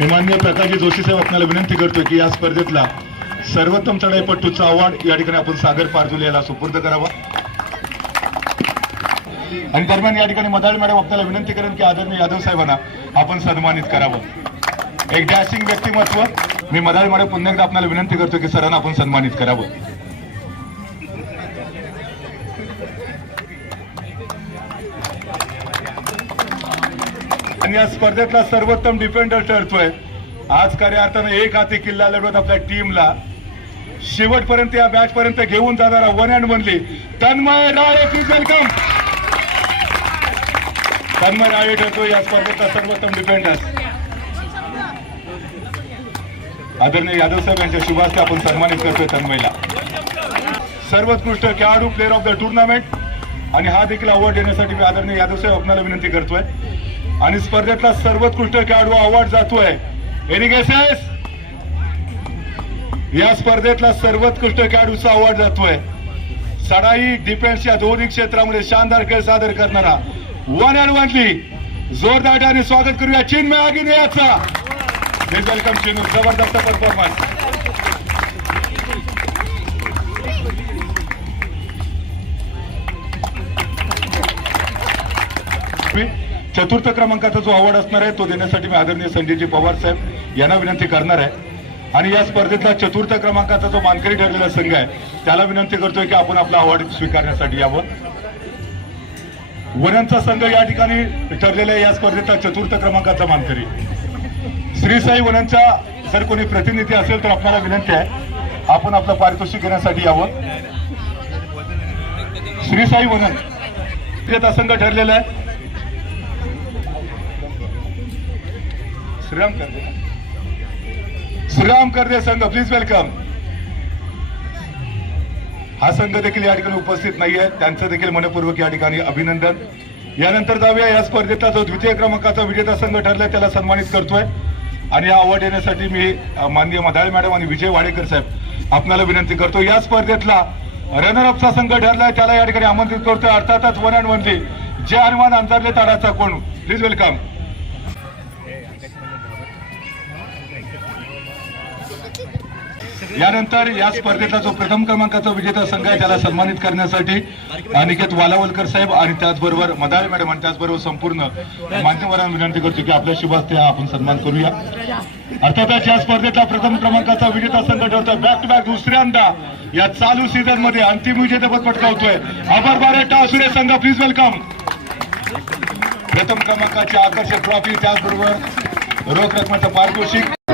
मी मान्य प्रकाशजी जोशी साहेब आपल्याला विनंती करतोय की या स्पर्धेतला सर्वोत्तम चढाईपट्टूचा अवॉर्ड या ठिकाणी आपण सागर पारजुले याला सुपूर्द करावा. आणि दरम्यान या ठिकाणी मदाळ मॅडम आपल्याला विनंती करेन की आदरणीय यादव साहेबांना आपण सन्मानित करावं. एक डॅशिंग व्यक्तिमत्व. मी मदाळ मॅडम पुन्हा एकदा आपल्याला विनंती करतो की सरांना आपण सन्मानित करावं. आणि या स्पर्धेतला सर्वोत्तम डिफेंडर ठरतोय. आज खऱ्या अर्थानं एक हाती किल्ला लढवत आपल्या टीमला शेवटपर्यंत या बॅच पर्यंत घेऊन जाणारा one and only Tanmay Rale please welcome Tanmay Rale ठरतो या स्पर्धेतला सर्वोत्तम डिफेंडर आदरणीय यादव साहेब यांच्या शुभास्ते आपण सन्मानित करतोय तन्मयला. सर्वोत्कृष्ट खेळाडू प्लेअर ऑफ द टुर्नामेंट आणि हा देखील अवॉर्ड देण्यासाठी मी आदरणीय यादव साहेब आपल्याला विनंती करतोय. आणि स्पर्धेतला सर्वोत्कृष्ट खेळाडू अवॉर्ड जातोय. एनी या स्पर्धेतला सर्वोत्कृष्ट खेळाडूचा अवॉर्ड जातोय. सडाई डिफेन्स या दोन्ही क्षेत्रामध्ये शानदार खेळ सादर करणारा वन अँड वनली जोरदार आणि स्वागत करूया चिन्मय आगिने याचा वेलकम चिन्मू जबरदस्त परफॉर्मन्स चतुर्थ क्रमांकाचा जो अवॉर्ड असणार आहे तो देण्यासाठी मी आदरणीय संजयजी पवार साहेब यांना विनंती करणार आहे. आणि या स्पर्धेतला चतुर्थ क्रमांकाचा जो मानकरी ठरलेला संघ आहे त्याला विनंती करतोय की आपण आपला अवॉर्ड स्वीकारण्यासाठी यावं. वनांचा संघ या ठिकाणी ठरलेला आहे या स्पर्धेतला चतुर्थ क्रमांकाचा मानकरी. श्रीसाई वनांचा जर कोणी प्रतिनिधी असेल तर आपल्याला विनंती आहे आपण आपलं पारितोषिक घेण्यासाठी यावं. श्रीसाई वनन संघ ठरलेला आहे. श्रीराम करदे श्रीराम करदे संघ प्लीज वेलकम हा संघ देखील या ठिकाणी उपस्थित नाहीये. त्यांचं देखील मनपूर्वक या ठिकाणी अभिनंदन. यानंतर जाऊया या स्पर्धेतला जो द्वितीय क्रमांकाचा विजेता संघ ठरलाय त्याला सन्मानित करतोय. आणि हा अवॉर्ड देण्यासाठी मी माननीय मदाळे मॅडम आणि विजय वाडेकर साहेब आपल्याला विनंती करतो. या स्पर्धेतला रनर अपचा संघ ठरलाय त्याला या ठिकाणी आमंत्रित करतोय. अर्थातच वन अँड वनली जे हनुमान अंतरले ताराचा कोण? प्लीज वेलकम यानंतर या स्पर्धेतला जो प्रथम क्रमांकाचा विजेता संघ आहे त्याला सन्मानित करण्यासाठी अनिकेत वालावलकर साहेब आणि त्याचबरोबर मदाळे मॅडम आणि त्याचबरोबर संपूर्ण मान्यवरांना विनंती करतो की आपल्या शुभास्ते हा आपण सन्मान करूया. अर्थातच या स्पर्धेतला प्रथम क्रमांकाचा विजेता संघ ठरतो बॅक टू बॅक दुसऱ्यांदा या चालू सीझनमध्ये अंतिम विजेतेपद पटकावतोय. आभार बारेटा असुरे संघ. प्लीज वेलकम प्रथम क्रमांकाची आकर्षक ट्रॉफी त्याचबरोबर रोख रकमेचं पारितोषिक.